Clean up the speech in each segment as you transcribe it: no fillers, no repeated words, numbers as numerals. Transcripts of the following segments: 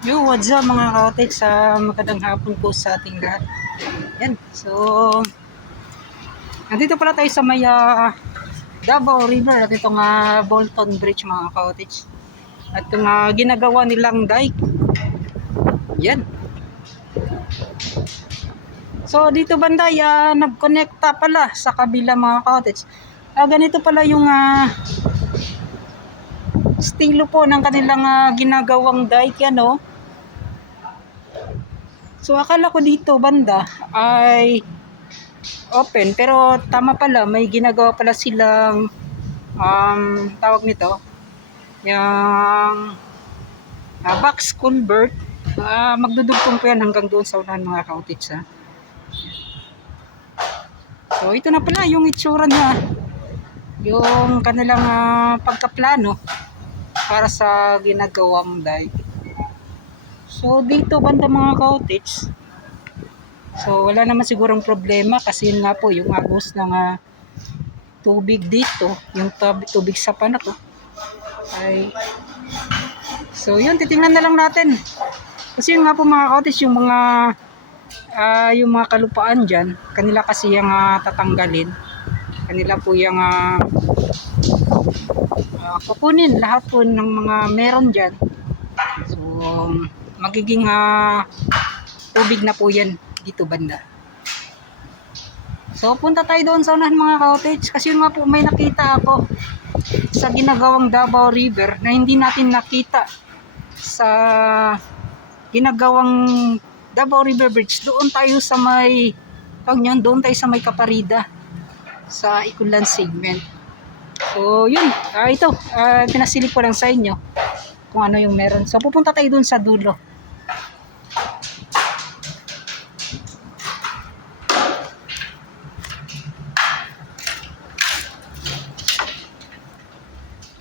Yo, what's up mga ka-cottage, magandang hapon po sa ating lahat. Yan, so nandito pala tayo sa may Davao River at itong Bolton Bridge mga ka-cottage. At itong ginagawa nilang dike. Yan. So dito banda nagkonekta pala sa kabila mga ka-cottage. Ganito pala yung estilo po ng kanilang ginagawang dike, yan oh. So akala ko dito banda ay open, pero tama pala, may ginagawa pala silang tawag nito yung box culvert. Magdudugtong po yan hanggang doon sa unahan mga ka-cottage. So ito na pala yung itsura niya, yung kanilang pagkaplano para sa ginagawang dike. So dito banda mga ka-cottage, so wala naman sigurong problema kasi yun nga po yung agos ng tubig dito, yung tubig sa panak ay, so yun, titingnan na lang natin kasi yun nga po mga ka-cottage, yung mga kalupaan dyan, kanila kasi yung tatanggalin, kanila po yung kukunin lahat po ng mga meron dyan. So magiging tubig na po yan dito banda. So punta tayo doon sa unahan mga ka-cottage kasi yun nga po, may nakita ako sa ginagawang Davao River na hindi natin nakita sa ginagawang Davao River Bridge. Doon tayo sa may doon tayo sa may Kaparida sa Ikulan segment. So yun, ito pinasilip ko lang sa inyo kung ano yung meron. So pupunta tayo doon sa dulo.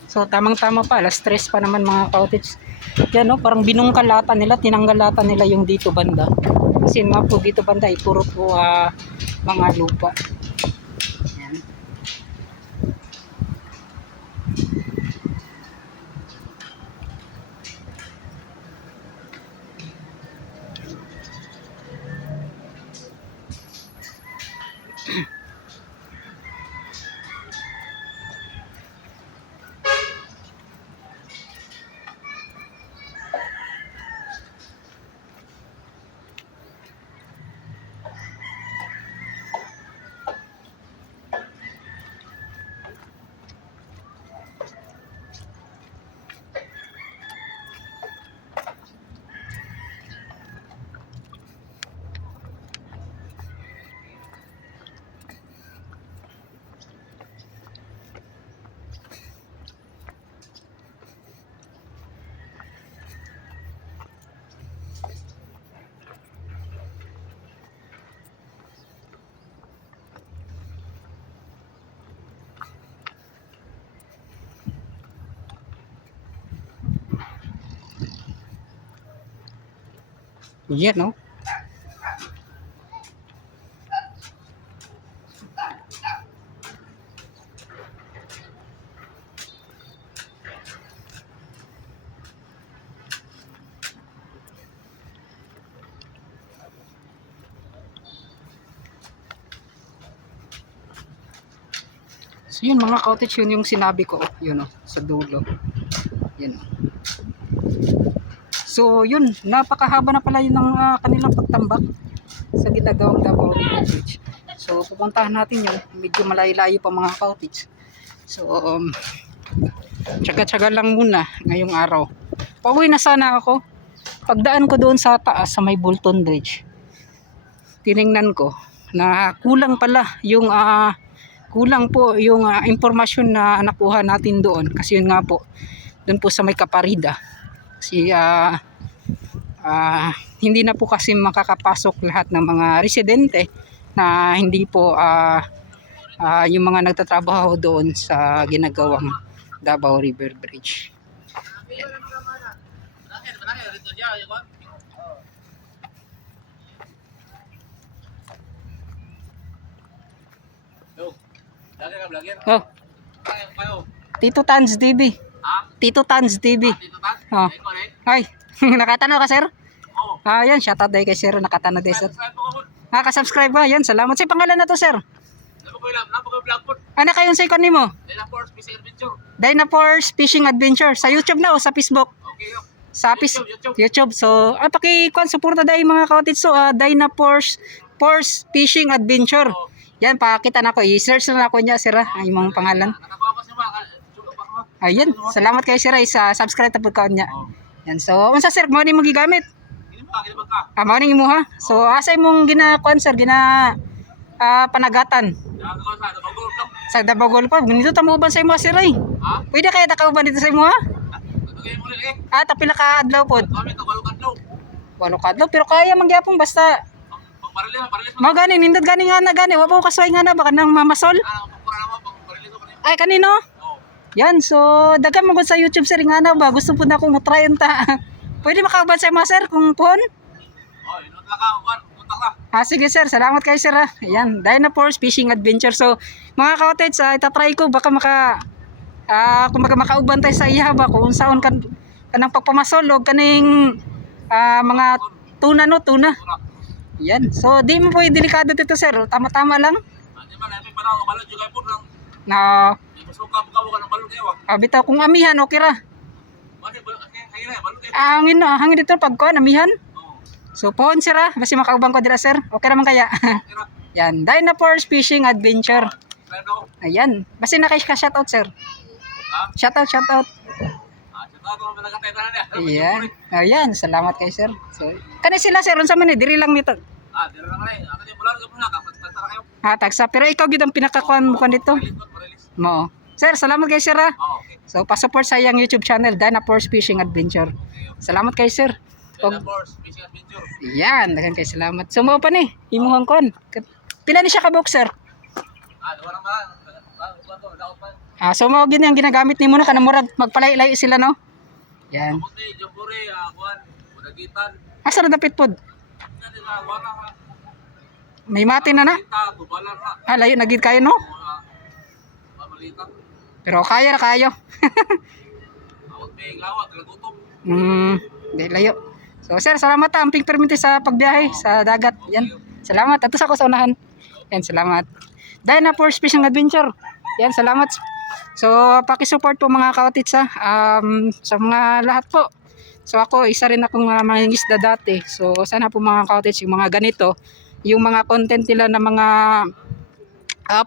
So tamang-tama pa, alas 3 pa naman mga ka-cottage. Yan no, parang binungkalatan nila, tinanggalatan nila yung dito banda. Kasi nga po dito banda ay puro po mga lupa. Yan. Yan no. So yun mga ka-cottage, yun yung sinabi ko, yun sa dulo. Yan. So yun, napakahaba na pala yun ng kanilang pagtambak sa ginagawang Davao River Bridge. So pupuntahan natin yun, medyo malayo-layo pa mga ka-cottage. So tsaga-tsaga lang muna ngayong araw. Pauwi na sana ako. Pagdaan ko doon sa taas sa may Bolton Bridge, tiningnan ko na kulang pala yung kulang po yung impormasyon na nakuha natin doon kasi yun nga po doon po sa may Kaparida kasi hindi na po kasi makakapasok lahat ng mga residente na hindi po yung mga nagtatrabaho doon sa ginagawang Davao River Bridge. Oh. Tito Tans TV. Tito Tans TV. Oh. Ay, nakatanaw ka sir? Oo. Yan, shoutout day kay sir, nakatanaw day sir. Subscribe ko. Nakaka-subscribe ba? Yan, salamat. Sa pangalan na to sir. Napaka-vlog po. Ano kayong sa ikon nimo? Dela Force Fishing Adventure. Dynaforce Fishing Adventure sa YouTube na o sa Facebook? Okay, yo. Sa YouTube. So, paki-kuan suporta dai mga ka-otits. So, Dynaforce Fishing Adventure. Yan, pakita na ko. I-search na ako niya sir ang imong pangalan. Nakakuha ko siya mga. Sulo pa ko. Ayun, salamat kayo sir sa subscribe ta pud ka niya. Yan, so, unsa sir mo ni mo gigamit? Kini ba ka? Mao ning imo ha. So, asa imong gina-kuan sir, panagatan? Nakakuha sa Bagol to. Sa Dabagol pa. Ganito ta mo uban sa imo sir ay. Ha? Pwede kaya ta kauban dito sa imo ha? Tugay mo ulit eh. Tapila ka adlaw pod. Kami tawalo kadlaw. Walo ka adlaw pero kaya mangyapon basta Pang-barilis. mao gani nindot gani nga na gani wa pa ko kasway nga na baka nang mamasol. Pagpura naman pang-barilis ko. Ay kanino? Oo. Yan so daghan mo gud sa YouTube sir nga na ba gusto pud na akong mo-try unta. Pwede makauban sa imo sir kung puhon? Oh, inot lang ka. Kontak ka. Sige sir, salamat kayo sir ha. Ayan, Dynaforce Fishing Adventure. So, mga ka-otits, itatry ko baka kung makauban tayo sa iya ba kung saan kanang pagpamasolog kaning mga tuna. Yan. So, di mo po delikado dito sir. Tama-tama lang. Di man namin pa na balon juga po lang. Na Di masuka ka ng balon kayo. bitaw kung amihan okay ra. Mani balon kayo. Hangin dito pag ko amihan. Oo. So, pohon sir ha. Basta makauban ko dira sir. Okay raman kaya. Kira. Yan, Dynaforce Fishing Adventure. Try daw. Ayan. Basta naka-shoutout sir. Ha? Shoutout. Shoutout mo nagkataytanan niya. Ayan. Ayan, salamat kay sir. So, kani sila sir, unsa man diri lang nito. Dira lang rin. Ako din bulan ko na kakatara kayo. Tagsa pero ikaw gid ang pinakakuan mo kan dito. Barilis. Mo. Sir, salamat kay sir ha. Okay. So, pa-support sa iyang YouTube channel, Dynaforce Fishing Adventure. Salamat kay sir. Dela Force Fishing Adventure. Yan, daghang kay salamat. So, mao pa ni, imuhang kuan. Pila ni siya ka box sir? Wala man. Daot pa. So mao gid ang ginagamit nimo no kanang murag magpalay-lay sila no. Yan. Kamuti, Jambore, kuan, Budagitan. Asa na dapit pod? Hindi na wala ka. May mati na na. Kita, tubalan na. Layo na gid kayo no. Mamalita. Pero kaya na kayo. Awat may lawat, lagutom. Di layo. So sir, salamat ha. Amping permite sa pagbiyahe sa dagat. Yan. Salamat. Ato sa ko sa unahan. Yan, salamat. Dynaforce Fishing Adventure. Yan, salamat. So, paki-support po mga ka-otits ha. Sa mga lahat po. So, ako, isa rin akong mangingisda dati. So, sana po mga ka-otits, yung mga ganito, yung mga content nila na mga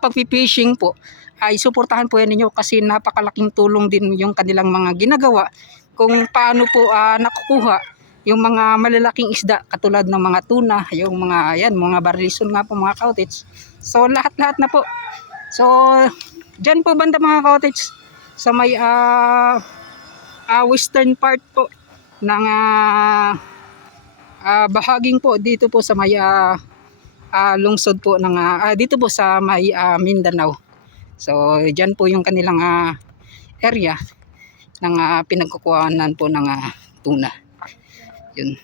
pag-fishing po, ay suportahan po yan ninyo kasi napakalaking tulong din yung kanilang mga ginagawa kung paano po nakukuha yung mga malalaking isda katulad ng mga tuna, yung mga barilison nga po mga ka-otits. So lahat-lahat na po. So diyan po banda mga ka-otits sa may western part po ng bahaging po dito po sa may lungsod po ng dito po sa may Mindanao. So diyan po yung kanilang area ng pinagkukuhanan po ng tuna. Yun.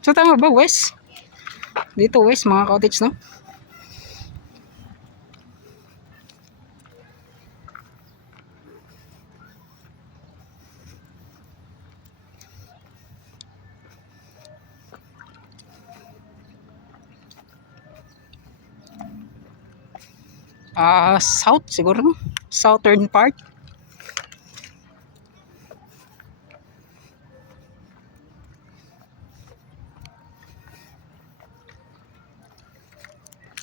So tama ba west? Dito west mga ka-otits no? South siguro no? Southern part.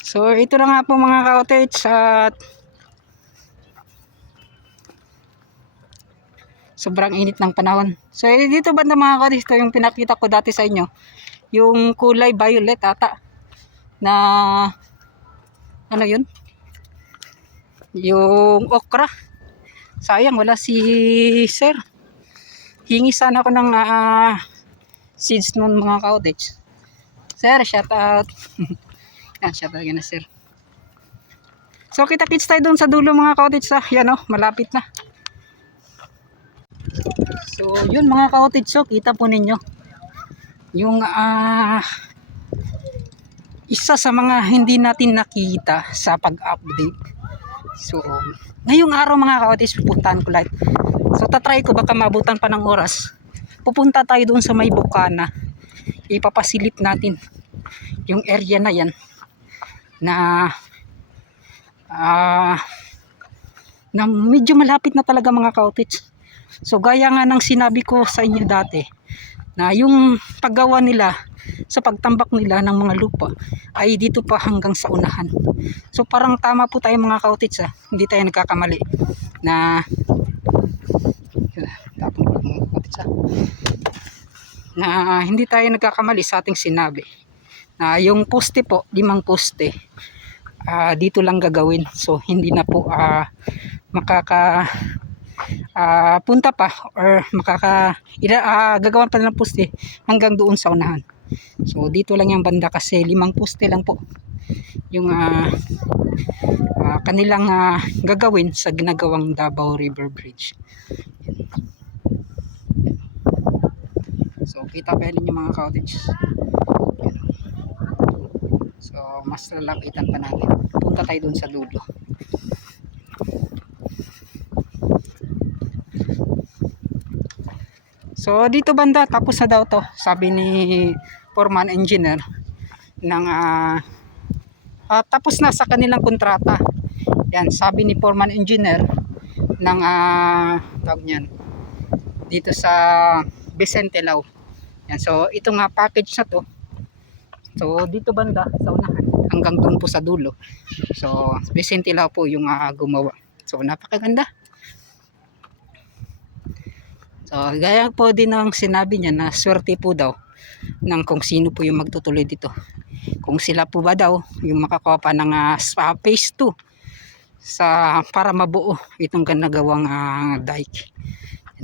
So ito na nga po mga ka-otits at sobrang init ng panahon. So dito banda mga ka-otits, ito yung pinakita ko dati sa inyo, yung kulay violet ata na ano yun, yung okra. Sayang wala si sir, hingi sana ako ng seeds nun mga ka-otits. Sir, shout out. Shout out na sir. So kita-kits tayo doon sa dulo mga ka-otits yan o, malapit na. So yun mga ka-otits, so kita po ninyo yung isa sa mga hindi natin nakita sa pag-update. So ngayong araw mga ka-OTs, pupuntahan ko light. So tatry ko, baka mabutan pa ng oras. Pupunta tayo doon sa may Bukana. Ipapasilip natin yung area na yan na na medyo malapit na talaga mga ka-OTs. So gaya nga ng sinabi ko sa inyo dati, na yung paggawa nila sa pagtambak nila ng mga lupa ay dito pa hanggang sa unahan. So parang tama po tayo mga ka-OTs, hindi tayo nagkakamali na hindi tayo nagkakamali sa ating sinabi na yung poste po, 5 poste, dito lang gagawin. So hindi na po punta pa or gagawan pa ng poste hanggang doon sa unahan. So dito lang yung banda kasi 5 poste lang po yung kanilang gagawin sa ginagawang Davao River Bridge. So kita pa rin yung mga cottage. So mas lalapitan pa natin. Punta tayo doon sa dulo. So dito banda tapos na daw to, sabi ni foreman engineer ng tapos na sa kanilang kontrata. Yan, sabi ni foreman engineer ng tawag niyan dito sa Vicente Lau. Yan, so ito nga package na to. So dito banda sa unahan hanggang doon po sa dulo. So Vicente Lau po yung gumawa. So napakaganda. So gaya po din ng sinabi niya na swerte po daw ng kung sino po yung magtutuloy dito. Kung sila po ba daw yung makakuha pa ng phase 2 para mabuo itong ginagawang dike.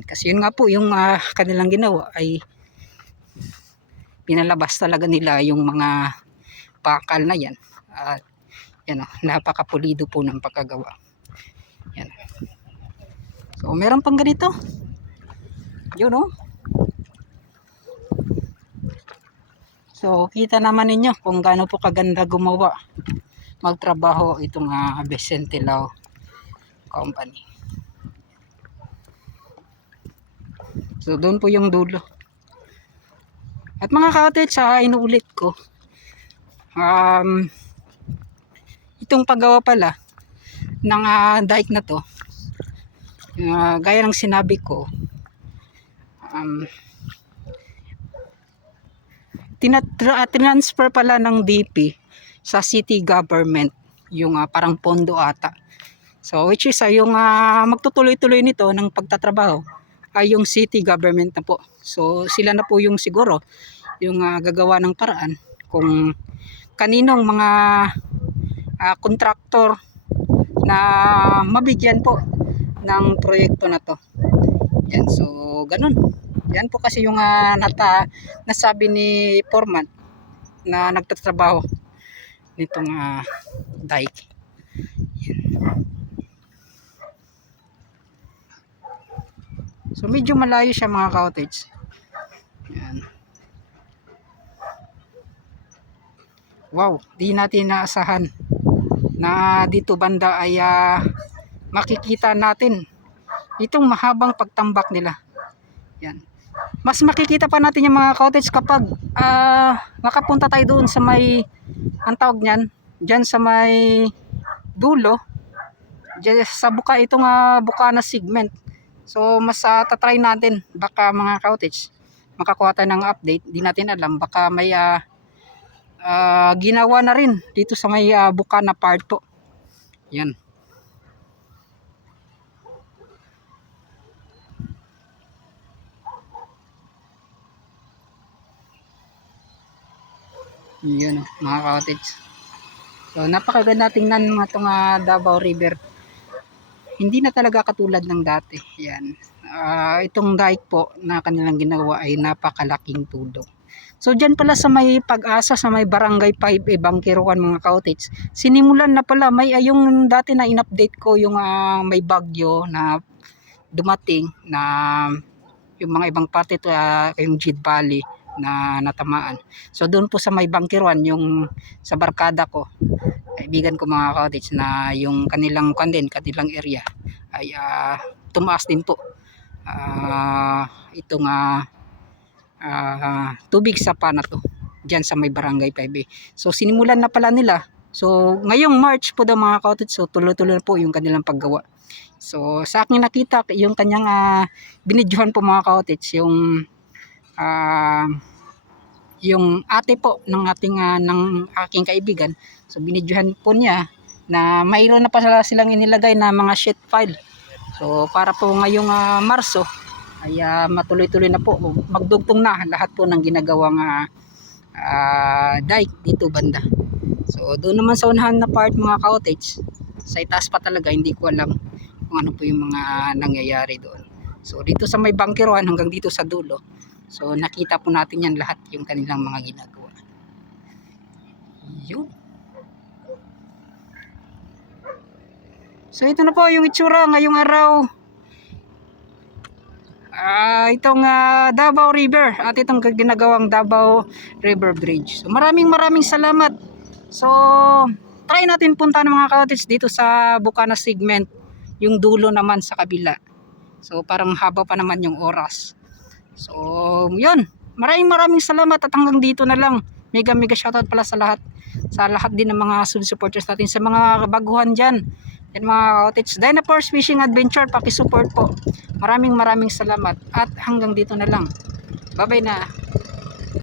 Kasi yun nga po yung kanilang ginawa ay pinalabas talaga nila yung mga bakal na yan. Yan, napakapulido po ng pagkagawa. Yan. So meron pang ganito. Yun o. So kita naman ninyo kung gaano po kaganda gumawa, magtrabaho itong Vicente Lau Company. So doon po yung dulo. At mga ka-OTs, inuulit ko, itong paggawa pala ng dike na to, gaya ng sinabi ko, transfer pala ng DP sa city government yung parang pondo ata. So which is yung magtutuloy-tuloy nito ng pagtatrabaho ay yung city government na po. So sila na po yung siguro yung gagawa ng paraan kung kaninong mga kontraktor na mabigyan po ng proyekto na to. Yan, so ganun. Yan po kasi yung nasabi ni foreman na nagtatrabaho nitong dike. Yan. So medyo malayo siya mga ka-OTs. Yan. Wow, di natin naasahan na dito banda ay makikita natin itong mahabang pagtambak nila. Yan. Mas makikita pa natin yung mga cottage kapag makapunta tayo doon sa may, ang tawag niyan, dyan sa may dulo, dyan sa itong Bukana segment. So mas tatry natin, baka mga cottage makakuha tayo ng update, di natin alam, baka may ginawa na rin dito sa may Bukana part 2. Yan. Yun mga cottage. So napakaganda tingnan mga itong Davao River. Hindi na talaga katulad ng dati. Yan. Itong dike po na kanilang ginawa ay napakalaking tulong. So dyan pala sa may Pag-asa, sa may Barangay 5 Bangkiruan mga cottage, sinimulan na pala may yung dati na in-update ko yung may bagyo na dumating na yung mga ibang parte yung Jid Valley na natamaan. So doon po sa may bangkiruan, yung sa barkada ko, kaibigan ko mga cottage, na yung kanilang kanilang area ay tumaas din po itong tubig sapa na to dyan sa may barangay 5A. So sinimulan na pala nila. So ngayong March po daw mga cottage, so tuloy-tuloy po yung kanilang paggawa. So sa akin nakita yung kanyang binidyohan po mga cottage, yung ate po ng aking kaibigan. So binidyohan po niya na mayroon na pa silang inilagay na mga sheet file. So para po ngayong Marso ay matuloy-tuloy na po, magdugtong na lahat po ng ginagawang dike dito banda. So doon naman sa unahan na part mga cottage, sa itaas pa talaga, hindi ko alam kung ano po yung mga nangyayari doon. So dito sa may bangkiruan hanggang dito sa dulo, so nakita po natin yan lahat, yung kanilang mga ginagawa. Yun. So ito na po yung itsura ngayong araw. Itong Davao River at itong ginagawang Davao River Bridge. So maraming salamat. So try natin punta ng mga cottage dito sa Bukana segment, yung dulo naman sa kabila. So parang haba pa naman yung oras. So yun, maraming salamat at hanggang dito na lang. Mega shoutout pala sa lahat din ng mga supporters natin, sa mga baguhan dyan. Yan mga cottage, Dynaforce Fishing Adventure, pakisupport po. Maraming salamat at hanggang dito na lang. Bye bye na.